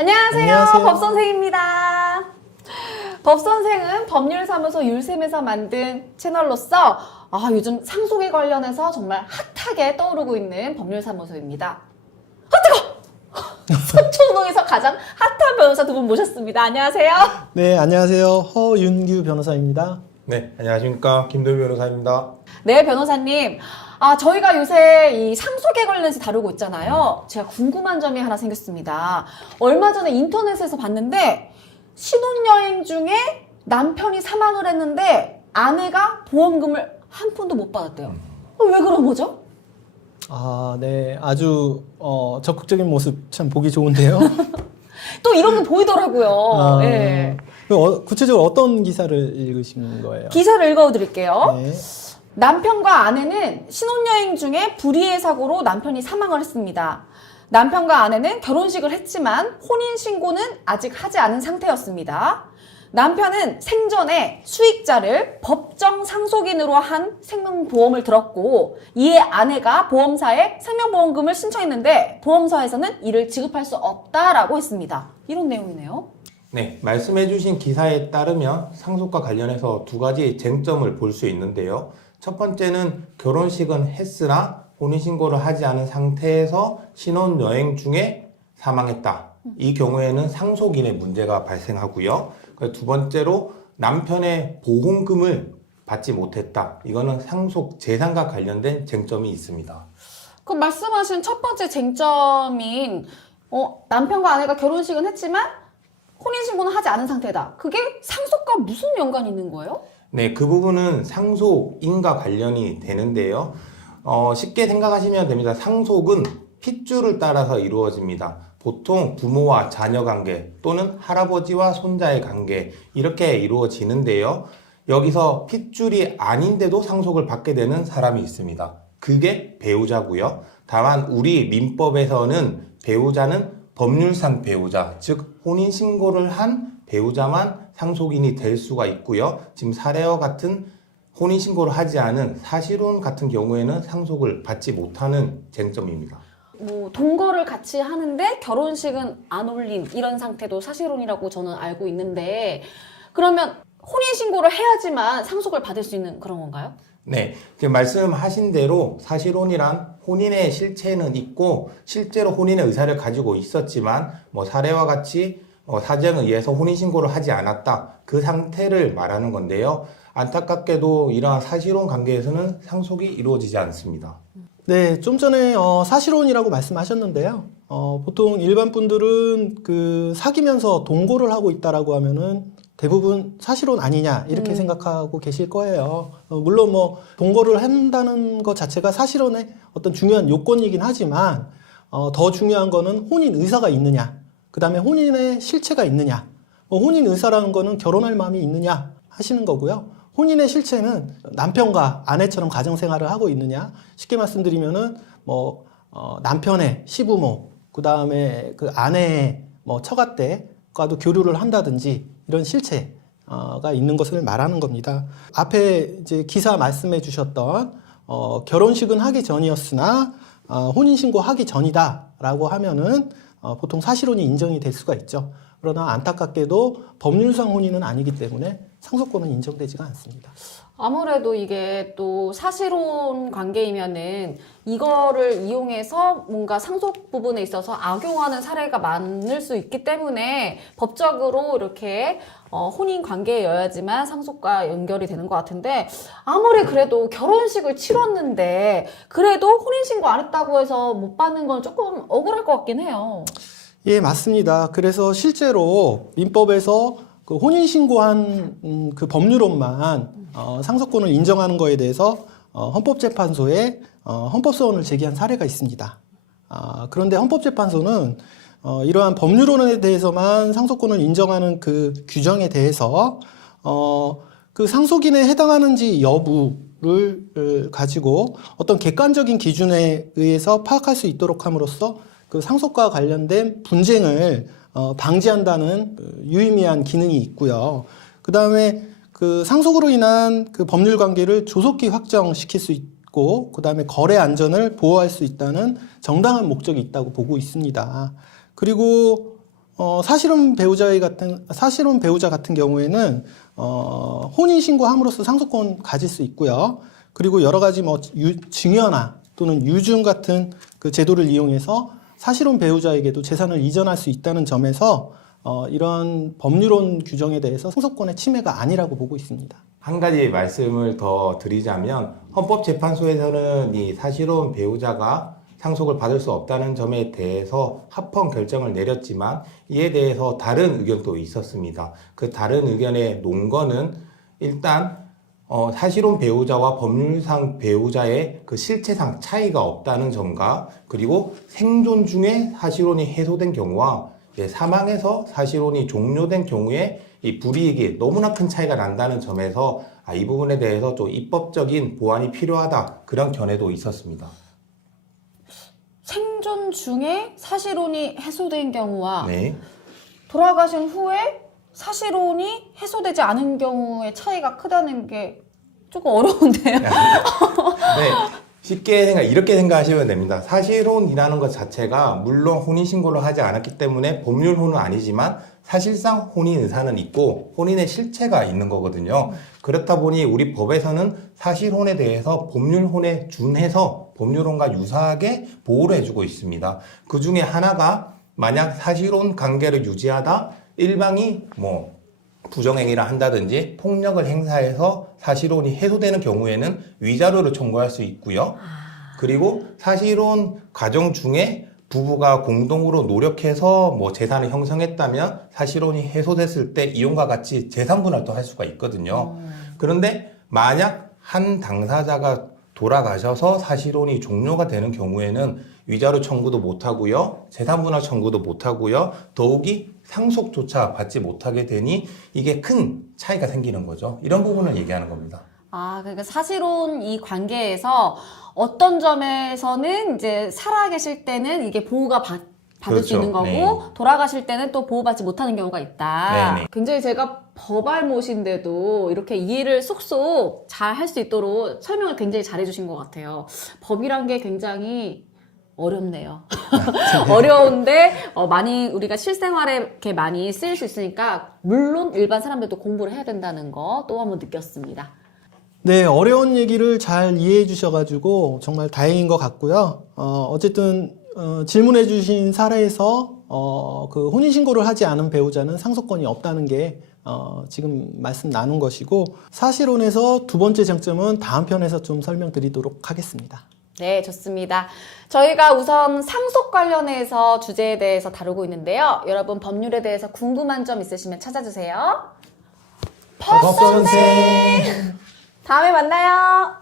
안녕하세요. 법선생입니다. 법선생은 법률사무소 율쌤에서 만든 채널로서 요즘 상속에 관련해서 정말 핫하게 떠오르고 있는 법률사무소입니다. 뜨거! 서초동에서 가장 핫한 변호사 두 분 모셨습니다. 안녕하세요. 네, 안녕하세요. 허윤규 변호사입니다. 네, 안녕하십니까. 김도희 변호사입니다. 네, 변호사님. 저희가 요새 이 상속에 관련해서 다루고 있잖아요. 제가 궁금한 점이 하나 생겼습니다. 얼마 전에 인터넷에서 봤는데 신혼여행 중에 남편이 사망을 했는데 아내가 보험금을 한 푼도 못 받았대요. 왜 그런 거죠? 네, 아주 적극적인 모습 참 보기 좋은데요. 또 이런 게 보이더라고요. 네. 구체적으로 어떤 기사를 읽으신 거예요? 기사를 읽어드릴게요. 네. 남편과 아내는 신혼여행 중에 불의의 사고로 남편이 사망을 했습니다. 남편과 아내는 결혼식을 했지만 혼인신고는 아직 하지 않은 상태였습니다. 남편은 생전에 수익자를 법정 상속인으로 한 생명보험을 들었고 이에 아내가 보험사에 생명보험금을 신청했는데 보험사에서는 이를 지급할 수 없다라고 했습니다. 이런 내용이네요. 네, 말씀해주신 기사에 따르면 상속과 관련해서 두 가지 쟁점을 볼 수 있는데요. 첫 번째는 결혼식은 했으나 혼인신고를 하지 않은 상태에서 신혼여행 중에 사망했다. 이 경우에는 상속인의 문제가 발생하고요. 두 번째로 남편의 보험금을 받지 못했다. 이거는 상속 재산과 관련된 쟁점이 있습니다. 그럼 말씀하신 첫 번째 쟁점인 남편과 아내가 결혼식은 했지만 혼인신고는 하지 않은 상태다. 그게 상속과 무슨 연관이 있는 거예요? 네, 그 부분은 상속인과 관련이 되는데요. 쉽게 생각하시면 됩니다. 상속은 핏줄을 따라서 이루어집니다. 보통 부모와 자녀 관계 또는 할아버지와 손자의 관계 이렇게 이루어지는데요. 여기서 핏줄이 아닌데도 상속을 받게 되는 사람이 있습니다. 그게 배우자고요. 다만 우리 민법에서는 배우자는 법률상 배우자, 즉 혼인신고를 한 배우자만 상속인이 될 수가 있고요. 지금 사례와 같은 혼인신고를 하지 않은 사실혼 같은 경우에는 상속을 받지 못하는 쟁점입니다. 동거를 같이 하는데 결혼식은 안 올린 이런 상태도 사실혼이라고 저는 알고 있는데 그러면 혼인신고를 해야지만 상속을 받을 수 있는 그런 건가요? 네, 지금 말씀하신 대로 사실혼이란 혼인의 실체는 있고 실제로 혼인의 의사를 가지고 있었지만 사례와 같이 사정에 의해서 혼인신고를 하지 않았다. 그 상태를 말하는 건데요. 안타깝게도 이러한 사실혼 관계에서는 상속이 이루어지지 않습니다. 네, 좀 전에 사실혼이라고 말씀하셨는데요. 보통 일반 분들은 사귀면서 동거를 하고 있다라고 하면은 대부분 사실혼 아니냐 이렇게 생각하고 계실 거예요. 물론 동거를 한다는 것 자체가 사실혼의 어떤 중요한 요건이긴 하지만 더 중요한 거는 혼인 의사가 있느냐, 그 다음에 혼인의 실체가 있느냐, 혼인 의사라는 거는 결혼할 마음이 있느냐 하시는 거고요. 혼인의 실체는 남편과 아내처럼 가정생활을 하고 있느냐, 쉽게 말씀드리면은 남편의 시부모, 그 다음에 그 아내의 처가댁과도 교류를 한다든지 이런 실체가 있는 것을 말하는 겁니다. 앞에 이제 기사 말씀해 주셨던 결혼식은 하기 전이었으나 혼인신고 하기 전이다라고 하면은 보통 사실혼이 인정이 될 수가 있죠. 그러나 안타깝게도 법률상 혼인은 아니기 때문에 상속권은 인정되지가 않습니다. 아무래도 이게 또 사실혼 관계이면은 이거를 이용해서 뭔가 상속 부분에 있어서 악용하는 사례가 많을 수 있기 때문에 법적으로 이렇게 혼인 관계여야지만 상속과 연결이 되는 것 같은데 아무리 그래도 결혼식을 치렀는데 그래도 혼인신고 안 했다고 해서 못 받는 건 조금 억울할 것 같긴 해요. 예, 맞습니다. 그래서 실제로 민법에서 그 혼인신고한 그 법률혼만 상속권을 인정하는 거에 대해서 헌법재판소에 헌법소원을 제기한 사례가 있습니다. 그런데 헌법재판소는 이러한 법률혼에 대해서만 상속권을 인정하는 그 규정에 대해서 그 상속인에 해당하는지 여부를 가지고 어떤 객관적인 기준에 의해서 파악할 수 있도록 함으로써 그 상속과 관련된 분쟁을 방지한다는 유의미한 기능이 있고요. 그 다음에 그 상속으로 인한 그 법률 관계를 조속히 확정시킬 수 있고, 그 다음에 거래 안전을 보호할 수 있다는 정당한 목적이 있다고 보고 있습니다. 그리고 사실혼 배우자 같은 경우에는 혼인 신고함으로써 상속권 가질 수 있고요. 그리고 여러 가지 뭐 증여나 또는 유증 같은 그 제도를 이용해서 사실혼 배우자에게도 재산을 이전할 수 있다는 점에서 이런 법률론 규정에 대해서 상속권의 침해가 아니라고 보고 있습니다. 한 가지 말씀을 더 드리자면 헌법재판소에서는 이 사실혼 배우자가 상속을 받을 수 없다는 점에 대해서 합헌 결정을 내렸지만 이에 대해서 다른 의견도 있었습니다. 그 다른 의견의 논거는 일단 사실혼 배우자와 법률상 배우자의 그 실체상 차이가 없다는 점과 그리고 생존 중에 사실혼이 해소된 경우와 사망해서 사실혼이 종료된 경우에 이 불이익이 너무나 큰 차이가 난다는 점에서 이 부분에 대해서 좀 입법적인 보완이 필요하다 그런 견해도 있었습니다. 생존 중에 사실혼이 해소된 경우와 네. 돌아가신 후에 사실혼이 해소되지 않은 경우의 차이가 크다는 게 조금 어려운데요. 네. 쉽게 이렇게 생각하시면 됩니다. 사실혼이라는 것 자체가 물론 혼인신고를 하지 않았기 때문에 법률혼은 아니지만 사실상 혼인 의사는 있고 혼인의 실체가 있는 거거든요. 그렇다 보니 우리 법에서는 사실혼에 대해서 법률혼에 준해서 법률혼과 유사하게 보호를 해주고 있습니다. 그 중에 하나가 만약 사실혼 관계를 유지하다 일방이 부정행위를 한다든지 폭력을 행사해서 사실혼이 해소되는 경우에는 위자료를 청구할 수 있고요. 그리고 사실혼 과정 중에 부부가 공동으로 노력해서 재산을 형성했다면 사실혼이 해소됐을 때 이혼과 같이 재산 분할도 할 수가 있거든요. 그런데 만약 한 당사자가 돌아가셔서 사실혼이 종료가 되는 경우에는 위자료 청구도 못하고요. 재산 분할 청구도 못하고요. 더욱이 상속조차 받지 못하게 되니 이게 큰 차이가 생기는 거죠. 이런 부분을 얘기하는 겁니다. 그러니까 사실혼 이 관계에서 어떤 점에서는 이제 살아계실 때는 이게 보호가 받을 그렇죠. 수 있는 거고 네. 돌아가실 때는 또 보호받지 못하는 경우가 있다. 네네. 굉장히 제가 법알못인데도 이렇게 이해를 쏙쏙 잘 할 수 있도록 설명을 굉장히 잘 해주신 것 같아요. 법이란 게 굉장히 어렵네요. 어려운데 많이 우리가 실생활에 이렇게 많이 쓰일 수 있으니까 물론 일반 사람들도 공부를 해야 된다는 거 또 한번 느꼈습니다. 네, 어려운 얘기를 잘 이해해 주셔가지고 정말 다행인 것 같고요. 어쨌든 질문해 주신 사례에서 그 혼인신고를 하지 않은 배우자는 상속권이 없다는 게 지금 말씀 나눈 것이고 사실혼에서 두 번째 쟁점은 다음 편에서 좀 설명드리도록 하겠습니다. 네, 좋습니다. 저희가 우선 상속 관련해서 주제에 대해서 다루고 있는데요. 여러분 법률에 대해서 궁금한 점 있으시면 찾아주세요. 법선생 다음에 만나요.